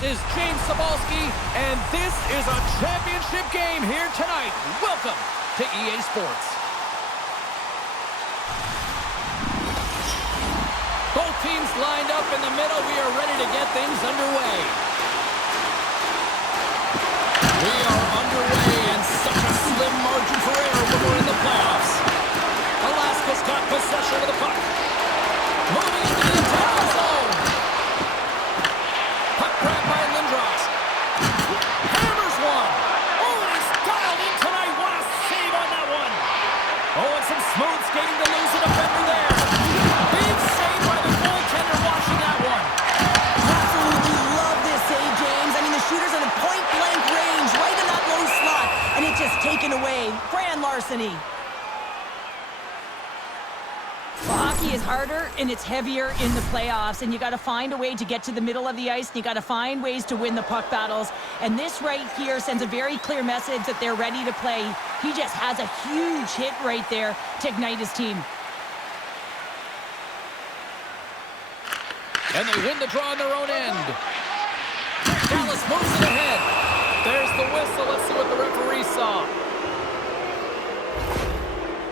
is James Cybulski, and this is a championship game here tonight. Welcome to EA Sports. Both teams lined up in the middle. We are ready to get things underway. We are underway, and such a slim margin for error when we're in the playoffs. Alaska's got possession of the puck. Moving into the attacking zone. Puck grabbed by Lindros. Hammers one. Oh, he's dialed in tonight. What a save on that one. Oh, and some smooth skating to lose a defender there. Big save by the goaltender watching that one. Absolutely love this save, James. I mean, the shooter's in a point-blank range, right in that low slot, and it's just taken away. Grand larceny. Hockey is harder and it's heavier in the playoffs, and you got to find a way to get to the middle of the ice, and you got to find ways to win the puck battles. And this right here sends a very clear message that they're ready to play. He just has a huge hit right there to ignite his team. And they win the draw on their own end. Dallas moves it ahead. There's the whistle. Let's see what the referee saw.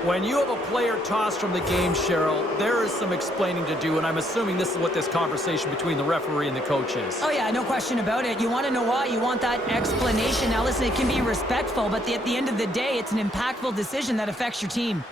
When you have a player tossed from the game, Cheryl, there is some explaining to do, and I'm assuming this is what this conversation between the referee and the coach is. Oh, yeah, no question about it. You want to know why. You want that explanation. Now, listen, it can be respectful, but at the end of the day, it's an impactful decision that affects your team.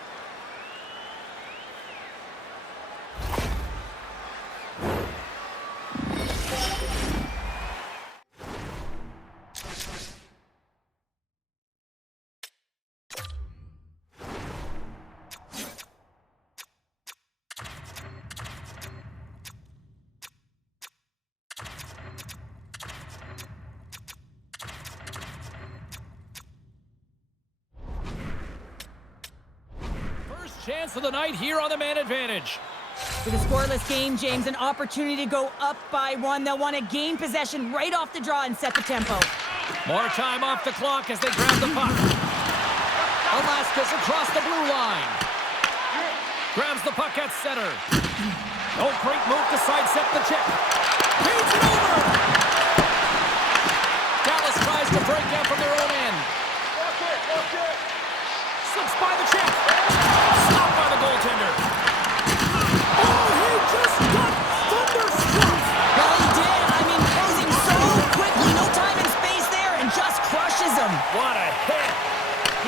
Chance of the night here on the man advantage. With a scoreless game, James, an opportunity to go up by one. They'll want to gain possession right off the draw and set the tempo. More time off the clock as they grab the puck. Alaska's across the blue line. Grabs the puck at center. Oh, great move to sidestep the check. Feeds it over. Dallas tries to break out from their own end. Slips by the check. Stopped by the goaltender. Oh, he just got thunderstruck. Well, he did. I mean, closing so quickly. No time and space there, and just crushes him. What a hit.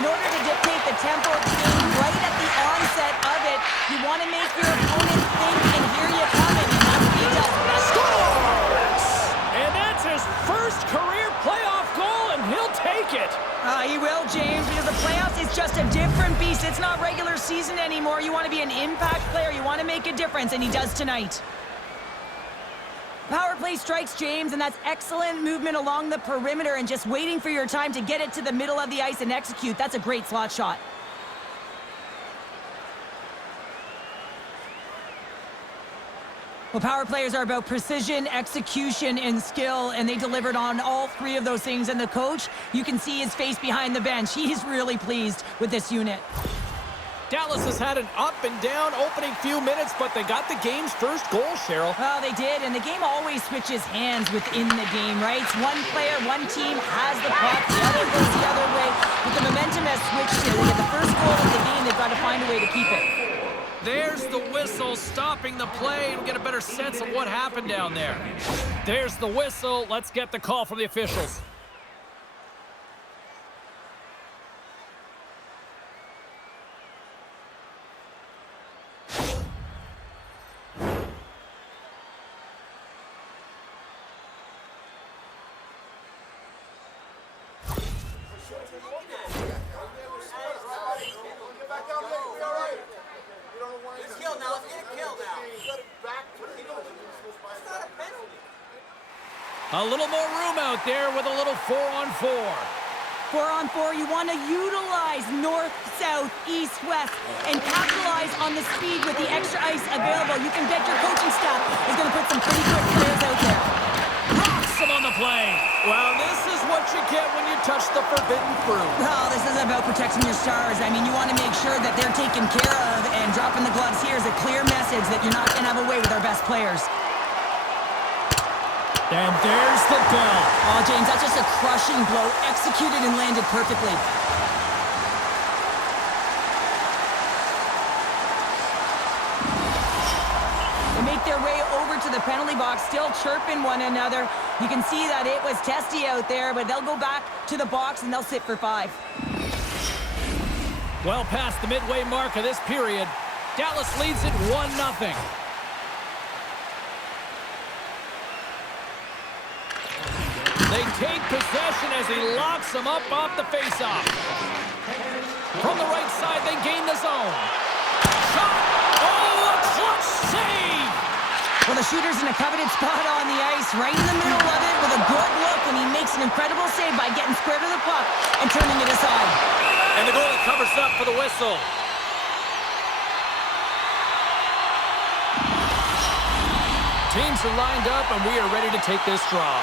In order to dictate the tempo of the game right at the onset of it, you want to make your opponent think and hear you coming, and that's what he does. Scores! And that's his first career playoff goal, and he'll take it. He will, James, because the playoffs is just a different beast. It's not regular season anymore. You want to be an impact player. You want to make a difference, and he does tonight. Power play strikes, James, and that's excellent movement along the perimeter and just waiting for your time to get it to the middle of the ice and execute. That's a great slot shot. Well, power players are about precision, execution, and skill, and they delivered on all three of those things. And the coach, you can see his face behind the bench. He's really pleased with this unit. Dallas has had an up and down opening few minutes, but they got the game's first goal, Cheryl. Well, they did, and the game always switches hands within the game, right? It's one player, one team has the puck, the other goes the other way, but the momentum has switched here. They get the first goal of the game, they've got to find a way to keep it. There's the whistle stopping the play, and we get a better sense of what happened down there. There's the whistle. Let's get the call from the officials. A little more room out there with a little 4-on-4. 4-on-4, you want to utilize north, south, east, west, and capitalize on the speed with the extra ice available. You can bet your coaching staff is going to put some pretty quick players out there. Rocks him on the play. Well, this is what you get when you touch the forbidden fruit. Well, this is about protecting your stars. I mean, you want to make sure that they're taken care of, and dropping the gloves here is a clear message that you're not going to have a way with our best players. And there's the bell. Oh, James, that's just a crushing blow, executed and landed perfectly. They make their way over to the penalty box, still chirping one another. You can see that it was testy out there, but they'll go back to the box and they'll sit for 5. Well past the midway mark of this period, Dallas leads it 1-0. They take possession as he locks them up off the faceoff. From the right side, they gain the zone. Shot! Oh, a clutch save! Well, the shooter's in a coveted spot on the ice, right in the middle of it with a good look, and he makes an incredible save by getting square to the puck and turning it aside. And the goalie covers up for the whistle. Teams are lined up, and we are ready to take this draw.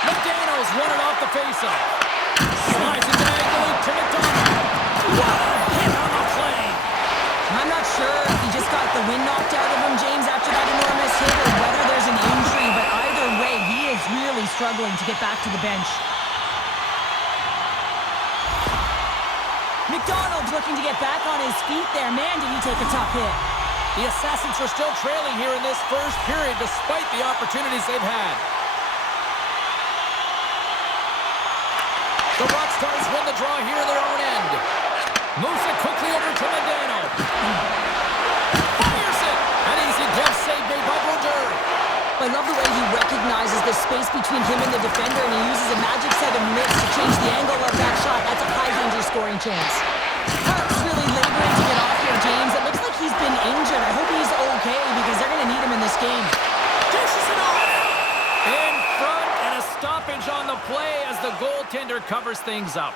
McDaniel's won it off the faceoff. Slides it diagonally to McDonald. What a hit on the play! I'm not sure if he just got the wind knocked out of him, James, after that enormous hit, or whether there's an injury, but either way, he is really struggling to get back to the bench. McDonald's looking to get back on his feet there. Man, did he take a tough hit. The Assassins are still trailing here in this first period, despite the opportunities they've had. The Rockstars win the draw here at their own end. Moves it quickly over to Medano. Fires it! An easy glove save made by Brodeur. I love the way he recognizes the space between him and the defender, and he uses a magic set of mitts to change the angle of that shot. That's a high-danger scoring chance. Park's really laboring to get off here, James. It looks like he's been injured. I hope he's okay, because they're going to need him in this game. Dishes it off! In front, and a stoppage on the play as the goaltender covers things up.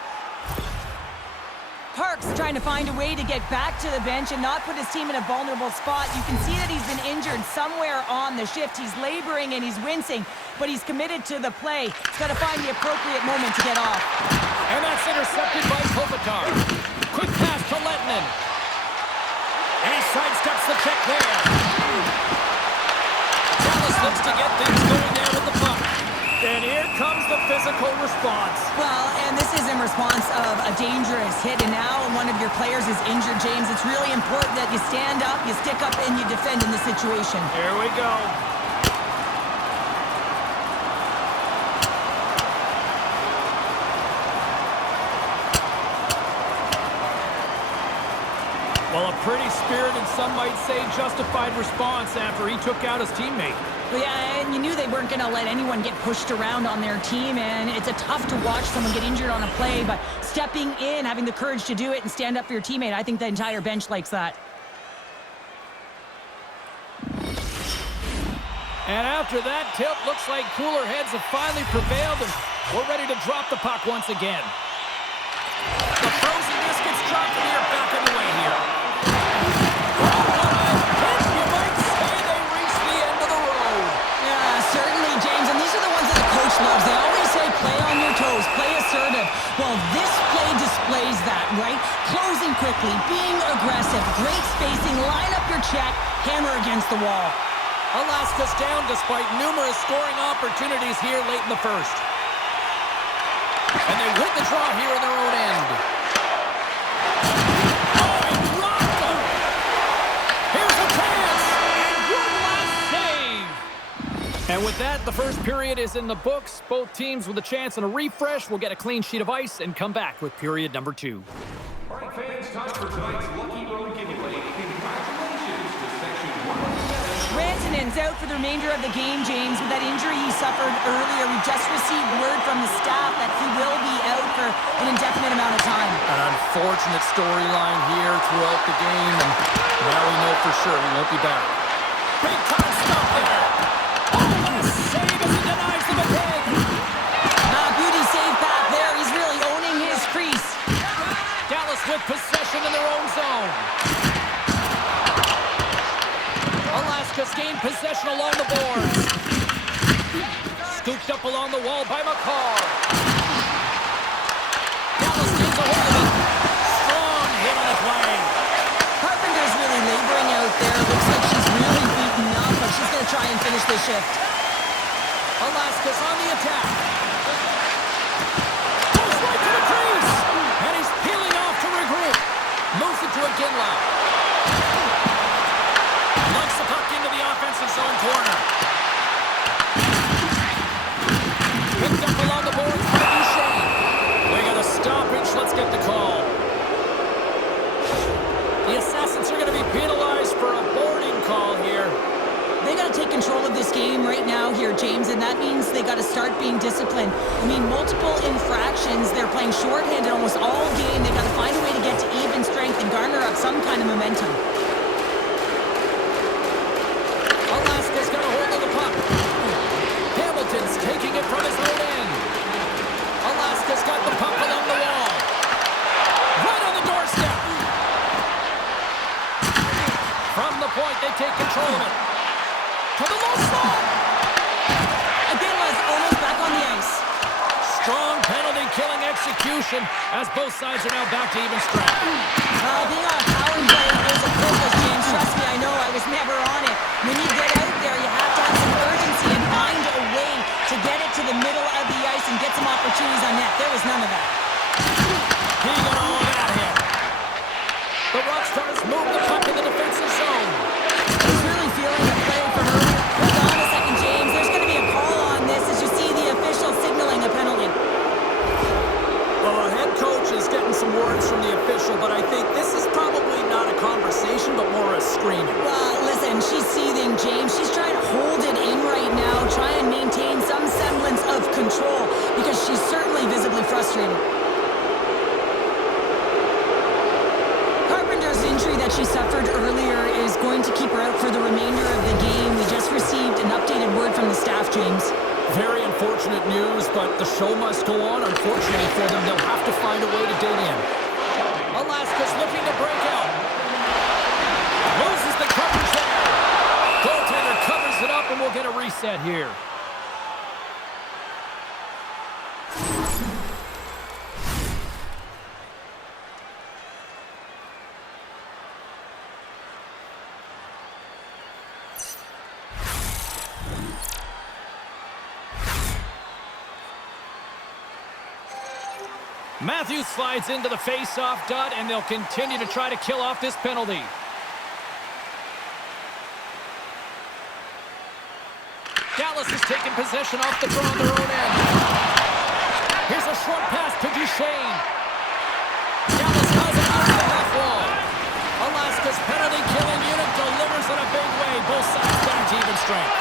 Park's trying to find a way to get back to the bench and not put his team in a vulnerable spot. You can see that he's been injured somewhere on the shift. He's laboring and he's wincing, but he's committed to the play. He's got to find the appropriate moment to get off. And that's intercepted by Kopitar. Quick pass to Lettinen. And he sidesteps the check there. Dallas looks to get things going there with the puck. And here comes the physical response. Well, and this is in response of a dangerous hit, and now one of your players is injured, James. It's really important that you stand up, you stick up, and you defend in this situation. Here we go. Well, a pretty spirited, some might say justified response after he took out his teammate. Well, yeah, and you knew they weren't going to let anyone get pushed around on their team, and it's tough to watch someone get injured on a play, but stepping in, having the courage to do it and stand up for your teammate, I think the entire bench likes that. And after that tip, looks like cooler heads have finally prevailed, and we're ready to drop the puck once again. The frozen biscuits dropped here, back in the way here. You might say they reached the end of the road. Yeah, certainly, James, and these are the ones that the coach loves. They always say play on your toes, play assertive. Well, this play displays that, right? Closing quickly, being aggressive, great spacing, line up your check, hammer against the wall. Alaska's down despite numerous scoring opportunities here late in the first. And they win the draw here in their own end. Oh, he dropped him! Here's a chance! And one last save! And with that, the first period is in the books. Both teams with a chance and a refresh will get a clean sheet of ice and come back with period number 2. All right, fans, time for tonight's Lucky Road giveaway. Congratulations to Section 107. Rantanen's out for the remainder of the game, James, with that injury he suffered earlier. We've just received word from the staff that he will be out for an indefinite amount of time. An unfortunate storyline here throughout the game, and now we know for sure he won't be back. Big time stop there. Oh, what a save as he denies them a peg. Beauty save back there. He's really owning his crease. Dallas with possession in their own zone. Alaska's gained possession along the boards. Scooped up along the wall by McCarr. Dallas gains a hold of it. Strong hit on the play. Carpenter's really really laboring out there. Looks like she's really beaten up, but she's going to try and finish this shift. Alaska's on the attack. Goes right to the crease. And he's peeling off to regroup. Moves it to a Ginla. Lunks the puck into the offensive zone corner. Picked up along the boards by Duchesne. We got a stoppage. Let's get the call. The Assassins are going to be penalized for a boarding call here. They got to take control of this game right now here, James, and that means they got to start being disciplined. I mean, multiple infractions. They're playing shorthanded almost all game. They got to find a way to get to even strength and garner up some kind of momentum. Alaska's got a hold of the puck. Hamilton's taking it from his own end. Alaska's got the puck along the wall. Right on the doorstep. From the point, they take control of it. To the low slot. Again, was almost back on the ice. Strong penalty-killing execution as both sides are now back to even strength. Being on a power play is a privilege, James. Trust me, I know. I was never on it. When you get out there, you have to have some urgency and find a way to get it to the middle of the ice and get some opportunities on net. There was none of that. He got all of that hit. The Rockstars move the puck in the defensive zone. I was really feeling the play from earlier. Hold on a second, James. There's going to be a call on this as you see the official signaling a penalty. Well, the head coach is getting some words from the official, but I think this is probably not a conversation, but more a screaming. Well, listen, she's seething, James. She's trying to hold it in right now, try and maintain some semblance of control, because she's certainly visibly frustrated. Carpenter's injury that she suffered earlier is going to keep her out for the remainder of the game. We just received an updated word from the staff, James. Very unfortunate news, but the show must go on. Unfortunately for them, they'll have to find a way to dig in. Alaska's looking to break out. Loses the coverage there. Goaltender covers it up, and we'll get a reset here. Matthews slides into the face-off dot, and they'll continue to try to kill off this penalty. Dallas is taking possession off the draw on their own end. Here's a short pass to Duchesne. Dallas has it against the half wall. Alaska's penalty-killing unit delivers in a big way. Both sides back to even strength.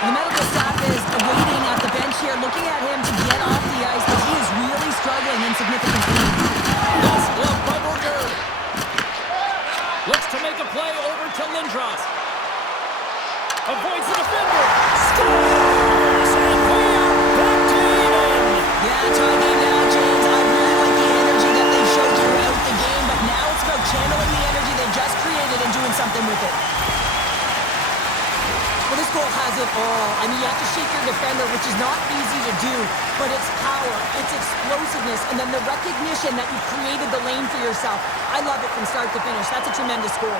And the medical staff is waiting at the bench here, looking at him to get off the ice, but he is really struggling in significant pain. Nice glove by Morgan. Looks to make a play over to Lindros. Avoids the defender. Scores! And we are back to even. Yeah, tie game now, James. I really like the energy that they've showed throughout the game, but now it's about channeling the energy they just created and doing something with it. Well, this goal has it all. I mean, you have to shake your defender, which is not easy to do, but it's power, it's explosiveness, and then the recognition that you created the lane for yourself. I love it from start to finish. That's a tremendous goal.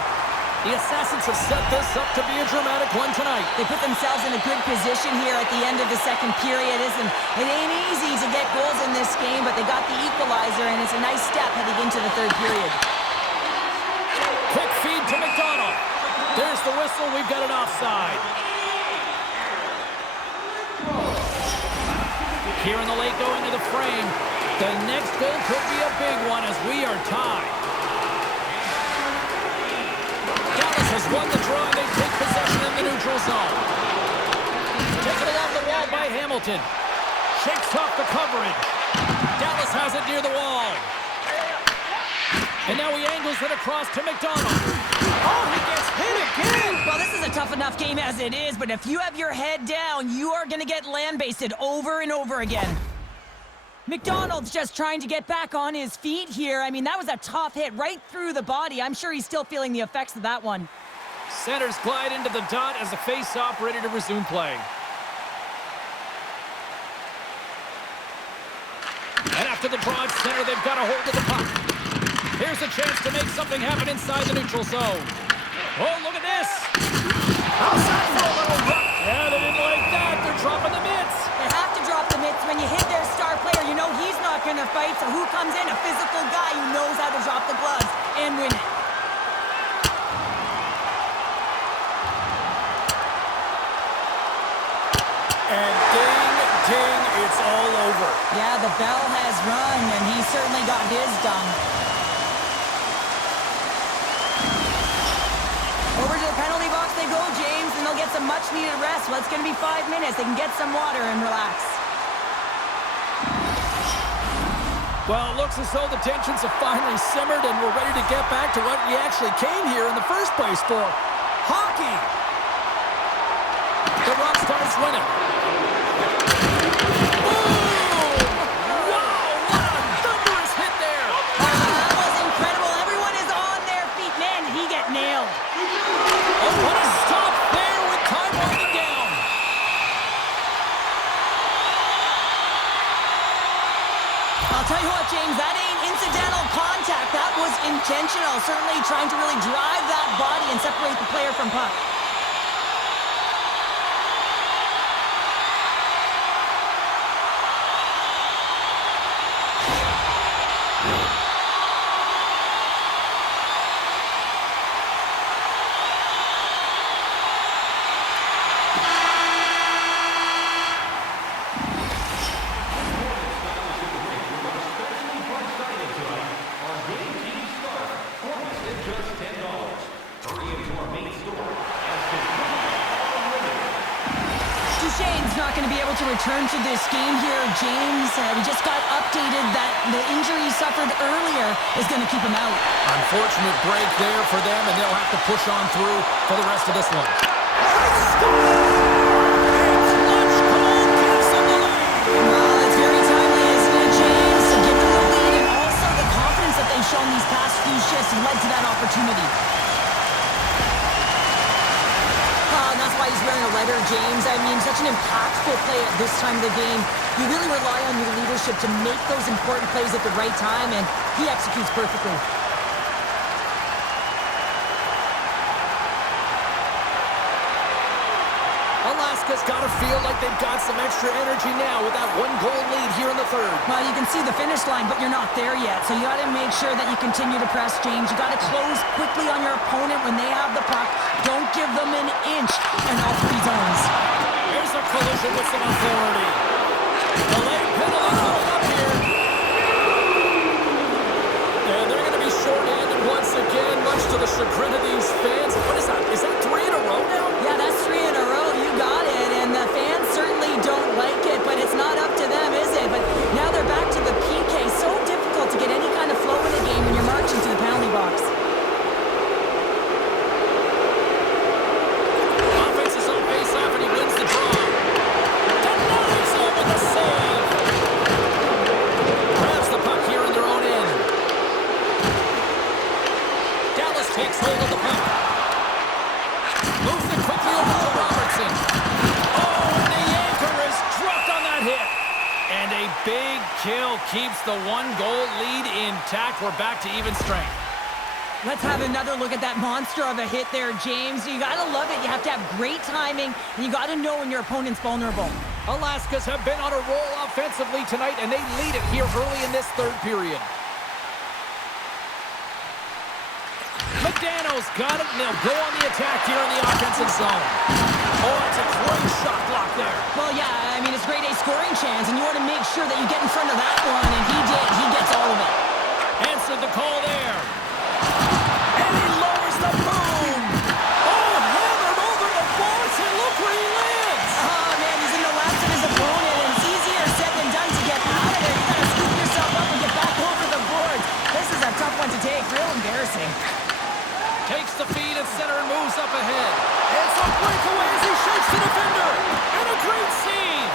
The Assassins have set this up to be a dramatic one tonight. They put themselves in a good position here at the end of the second period. It ain't easy to get goals in this game, but they got the equalizer, and it's a nice step heading into the third period. Quick feed to McDonald. There's the whistle. We've got an offside. Here in the late going to the frame. The next goal could be a big one as we are tied. Dallas has won the draw, and they take possession in the neutral zone. Taken along the wall by Hamilton. Shakes off the coverage. Dallas has it near the wall. And now he angles it across to McDonald. Oh, he gets hit again! Well, this is a tough enough game as it is, but if you have your head down, you are going to get land-basted over and over again. McDonald's just trying to get back on his feet here. I mean, that was a tough hit right through the body. I'm sure he's still feeling the effects of that one. Centers glide into the dot as the face-off ready to resume play. And after the draw at center, they've got a hold of the puck. Here's a chance to make something happen inside the neutral zone. Oh, look at this. Outside for a little rock. Yeah, they didn't like that. They're dropping the mitts. They have to drop the mitts when you hit their star player. You know he's not going to fight, so who comes in? A physical guy who knows how to drop the gloves and win it. And ding, ding, it's all over. Yeah, the bell has rung, and he certainly got his done. Over to the penalty box they go, James, and they'll get some much-needed rest. Well, it's going to be 5 minutes. They can get some water and relax. Well, it looks as though the tensions have finally simmered, and we're ready to get back to what we actually came here in the first place for. Hockey! The Rockstars winning. I'll tell you what, James, that ain't incidental contact. That was intentional, certainly trying to really drive that body and separate the player from puck. To return to this game here, James. We just got updated that the injury he suffered earlier is going to keep him out. Unfortunate break there for them, and they'll have to push on through for the rest of this one. Well, it's very timely, isn't it, James? To give them the lead, and also the confidence that they've shown these past few shifts led to that opportunity. That's why he's wearing a letter, James. I mean, such an impactful play at this time of the game. You really rely on your leadership to make those important plays at the right time, and he executes perfectly. Alaska's got to feel like they've got some extra energy now with that one-goal lead here in the third. Well, you can see the finish line, but you're not there yet. So you got to make sure that you continue to press, James. You got to close quickly on your opponent when they have the puck. Don't give them an inch in all three zones. Here's a collision with some authority. The late penalty coming up here. And they're going to be short-handed once again, much to the chagrin of these fans. What is that? Is that 3 in a row now? Yeah, that's 3 in a row. You got it. And the fans certainly don't like it, but it's not up to them, is it? But now they're back to the PK. So difficult to get any kind of flow in the game when you're marching to the penalty box. Offense is on face-off, and he wins the draw. Denies him with a save. Grabs the puck here in their own end. Dallas takes hold of the puck. Moves it quickly over to Robertson. Oh, and the anchor is dropped on that hit. And a big kill keeps the one-goal lead intact. We're back to even strength. Let's have another look at that monster of a hit there, James. You got to love it. You have to have great timing, and you got to know when your opponent's vulnerable. Alaskas have been on a roll offensively tonight, and they lead it here early in this third period. McDaniel's got it, and they'll go on the attack here in the offensive zone. Oh, it's a great shot block there. Well, yeah, I mean, it's grade A scoring chance, and you want to make sure that you get in front of that one, and he did. He gets all of it. Answered the call there. And he lowers the boom. Oh, hammered over the boards, and look where he lands. Oh, man, he's in the laps of his opponent, and it's easier said than done to get out of there. You got to scoop yourself up and get back over the boards. This is a tough one to take. Real embarrassing. Takes the feed at center and moves up ahead. It's a breakaway as he shakes the defender. And a great save.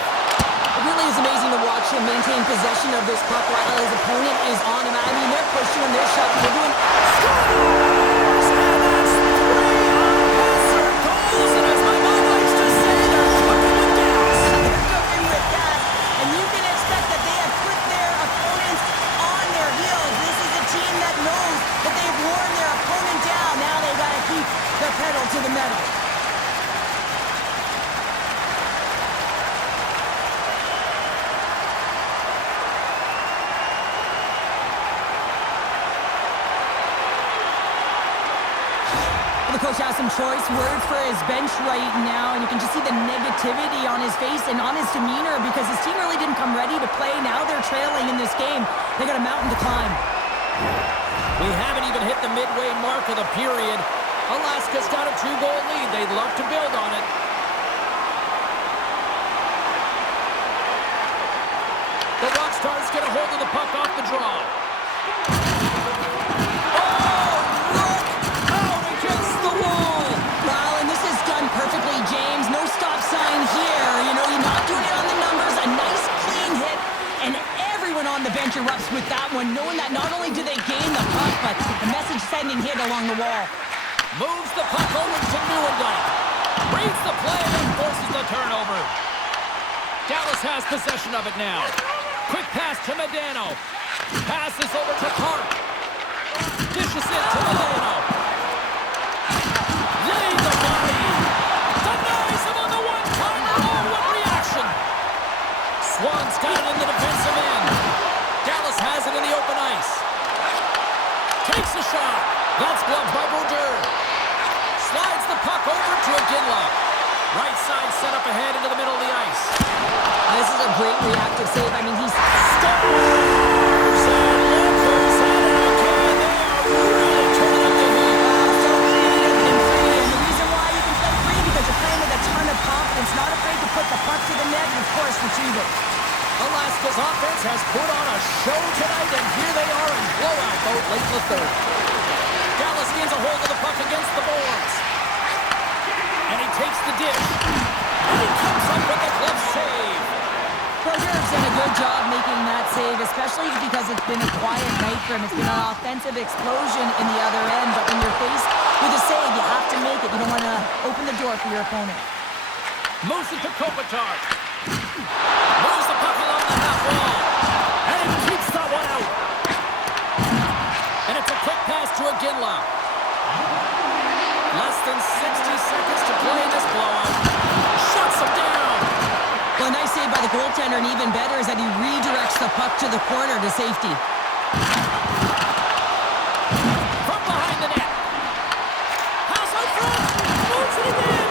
It really is amazing to watch him maintain possession of this puck while his opponent is on him. I mean, they're pushing him, they're shoving, they're doing... Scores! And that's 3 unanswered goals. And as my mom likes to say, they're cooking with gas. They're cooking with gas. And you can expect that they have put their opponents on their heels. This is a team that knows that they've worn their opponent down. Now they've got to keep the the coach has some choice words for his bench right now, and you can just see the negativity on his face and on his demeanor because his team really didn't come ready to play. Now they're trailing in this game. They got a mountain to climb. We haven't even hit the midway mark of the period. Alaska's got a 2-goal lead. They'd love to build on it. The Rockstars get a hold of the puck off the draw. Perfectly, James. No stop sign here. You know, you're not doing it on the numbers. A nice, clean hit, and everyone on the bench erupts with that one, knowing that not only do they gain the puck, but a message-sending hit along the wall. Moves the puck over to Newendike. Reads the play and forces the turnover. Dallas has possession of it now. Quick pass to Medano. Passes over to Park. Dishes it to Medano. Laid the body. Denies him on the one-timer. Oh, what reaction. Swan's got it in the defensive end. Dallas has it in the open ice. Takes a shot. That's gloved by Brodeur. Slides the puck over to Iginla. Right side set up ahead into the middle of the ice. This is a great reactive save. I mean, he's... Stars and Lookers had it again. They are really turning up the heat. So creative and free. And the reason why you can play free because you're playing with a ton of confidence, not afraid to put the puck to the net and, of course, retrieve it. Alaska's offense has put on a show tonight, and here they are in blowout mode late in the third. Dallas gains a hold of the puck against the boards. And he takes the dish. And he comes up with a glove save. Brodeur's done a good job making that save, especially because it's been a quiet night for him. It's been an offensive explosion in the other end, but when you're faced with a save, you have to make it. You don't want to open the door for your opponent. Moves it to Kopitar. Moves the puck along the half wall. And he keeps that one out. And it's a quick pass to Iginla. Less than 60 seconds to play in this blowout. Shuts him down. Well, a nice save by the goaltender, and even better is that he redirects the puck to the corner to safety. From behind the net. Pass out front. Moves it again.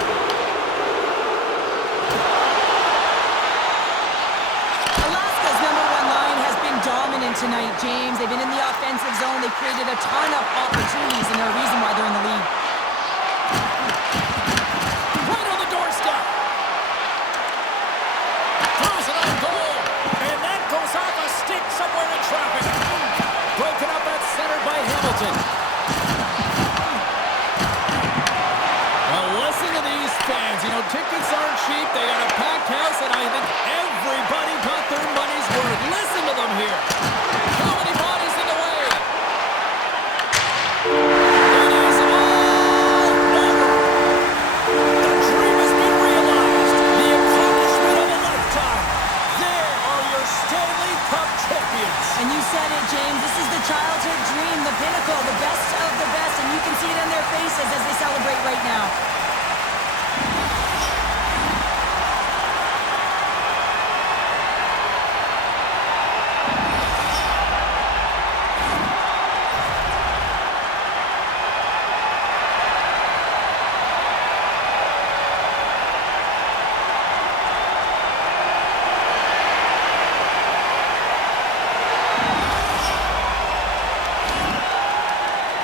Alaska's #1 line has been dominant tonight, James. They've been in the offensive zone. They've created a ton of opportunities, and they're a reason why they're in the lead. Right on the doorstep. Throws it on goal. And that goes off a stick somewhere in traffic. Broken up at center by Hamilton. Well, listen to these fans. You know, tickets aren't cheap. They got a packed house, and I think everybody got their money's worth. Listen to them here. How many bodies in the way? It is all over. The dream has been realized. The accomplishment of a lifetime. There are your Stanley Cup champions. And you said it, James. This is the childhood dream, the pinnacle, the best of the best, and you can see it in their faces as they celebrate right now.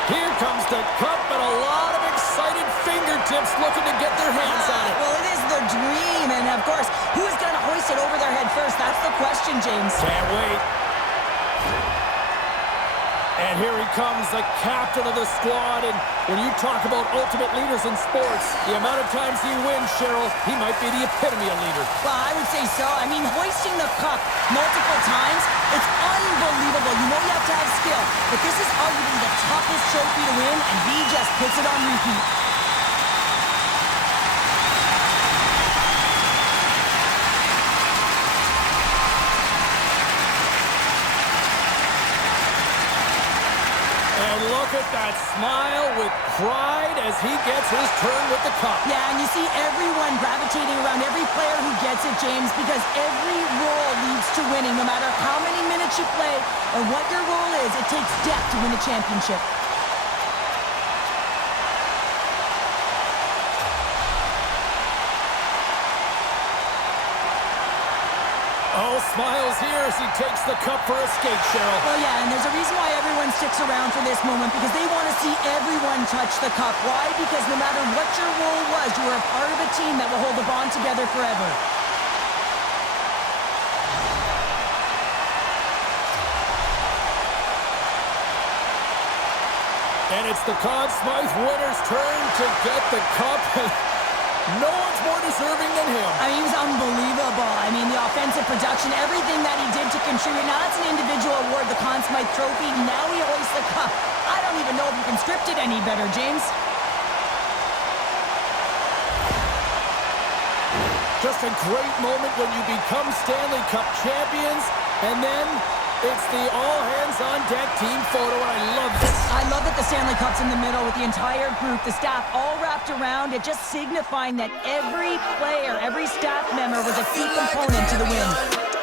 Here comes the cup and a lot of excited fingertips looking to get their hands on it. Well, it is the dream, and of course, who is going to hoist it over their head first? That's the question, James. Can't wait. And here he comes, the captain of the squad. And when you talk about ultimate leaders in sports, the amount of times he wins, Cheryl, he might be the epitome of leader. Well, I would say so. I mean, hoisting the cup multiple times, it's unbelievable. You know you have to have skill, but this is arguably the toughest trophy to win, and he just puts it on repeat. And look at that smile with pride as he gets his turn with the cup. Yeah, and you see everyone gravitating around every player who gets it, James, because every role leads to winning. No matter how many minutes you play or what your role is, it takes depth to win a championship. smiles here as he takes the cup for a skate, Cheryl. Well, yeah, and there's a reason why everyone sticks around for this moment, because they want to see everyone touch the cup. Why? Because no matter what your role was, you were a part of a team that will hold the bond together forever. And it's the Conn Smythe winner's turn to get the cup. No one's more deserving than him. I mean, he was unbelievable. I mean, the offensive production, everything that he did to contribute. Now, that's an individual award, the Conn Smythe Trophy. Now he hoists the cup. I don't even know if you can script it any better, James. Just a great moment when you become Stanley Cup champions, and then it's the all-hands-on-deck team photo, and I love this. I love that the Stanley Cup's in the middle with the entire group, the staff all wrapped around it, just signifying that every player, every staff member was a key component to the win.